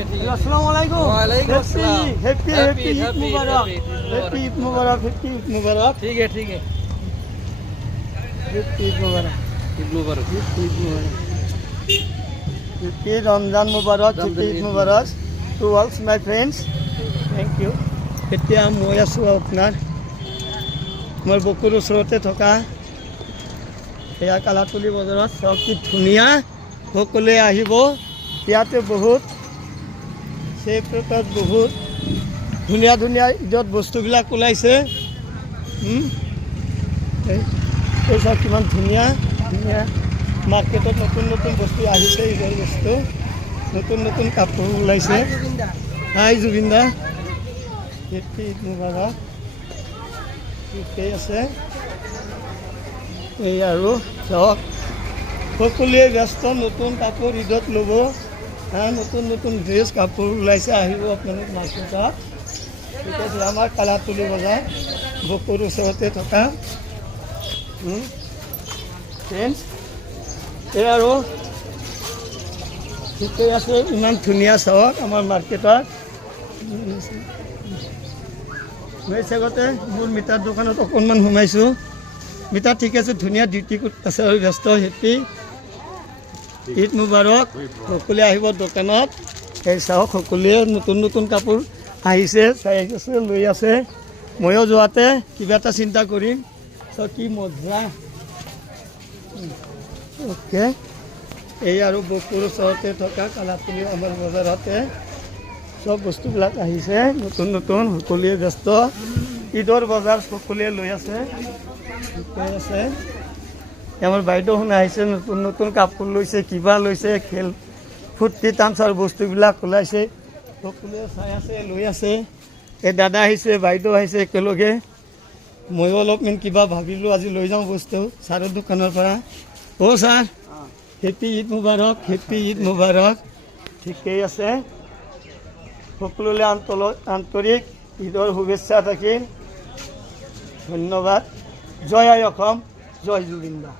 है ठीक है। अस्सलाम वालेकुम। वालेकुम अस्सलाम। हैप्पी हैप्पी ईद मुबारक। हैप्पी ईद मुबारक। हैप्पी ईद मुबारक। ठीक है ठीक है। हैप्पी ईद मुबारक। ईद मुबारक। हैप्पी ईद मुबारक। हैप्पी रमजान मुबारक। हैप्पी ईद मुबारक টু অলস মাই ফ্ৰেণ্ডছ। Thank U. এতিয়া মই আছোঁ আপোনাৰ মই বকুৰ ওচৰতে থকা এয়া কালাতলি বজাৰত। চাওক কি ধুনীয়া, সকলোৱে আহিব। ইয়াতে বহুত চেপটাত বহুত ধুনীয়া ধুনীয়া ঈদত বস্তুবিলাক ওলাইছে। এই চাওক কিমান ধুনীয়া ধুনীয়া মাৰ্কেটত নতুন নতুন বস্তু আহিছে। ঈদৰ বস্তু নতুন নতুন কাপোৰ ওলাইছে। হাই জুবিনদা, হেপ্পী ঈদ মুবাৰক। ঠিকেই আছে। এই আৰু চাওক সকলোৱে ব্যস্ত নতুন কাপোৰ ঈদত ল'ব। নতুন নতুন ড্ৰেছ কাপোৰ ওলাইছে, আহিব আপোনালোক মাৰ্কেটত। ঠিক আছে, আমাৰ কালাতলি বজাৰ বকুৰ ওচৰতে থকা ফ্ৰেণ্ডছ। এই আৰু ঠিকেই আছে, ইমান ধুনীয়া চাওক আমাৰ মাৰ্কেটত। মই আগতে মোৰ মিটাৰ দোকানত অকণমান সোমাইছোঁ। মিটাৰ ঠিক আছে, ধুনীয়া ডিউটি আছে আৰু ব্যস্ত। হেপ্পী ঈদ মুবাৰক। সকলোৱে আহিব দোকানত। এই চাওক সকলোৱে নতুন নতুন কাপোৰ আহিছে, চাই আছে, লৈ আছে। ময়ো যোৱাতে কিবা এটা চিন্তা কৰিম। চাওক কি মজা। অ'কে, এই আৰু বকুৰ ওচৰতে থকা কালাতলি আমাৰ বজাৰতে চব বস্তুবিলাক আহিছে নতুন নতুন। সকলোৱে ব্যস্ত, ঈদৰ বজাৰ সকলোৱে লৈ আছে। ঠিকে আছে। আমাৰ বাইদেউ শুনা আহিছে, নতুন নতুন কাপোৰ লৈছে, কিবা লৈছে, খেল ফূৰ্তি তামচাৰ বস্তুবিলাক ওলাইছে। সকলোৱে চাই আছে, লৈ আছে। এই দাদা আহিছে, বাইদেউ আহিছে একেলগে। ময়ো অলপমান কিবা ভাবিলোঁ আজি লৈ যাওঁ বস্তু ছাৰৰ দোকানৰ পৰা। অ' ছাৰ, হেপ্পী ঈদ মুবাৰক। হেপ্পী ঈদ মুবাৰক। ঠিকেই আছে। সকলোলৈ আন্তৰিক ঈদৰ শুভেচ্ছা থাকিল। ধন্যবাদ। জয় আই অসম, জয় জুবিন দা।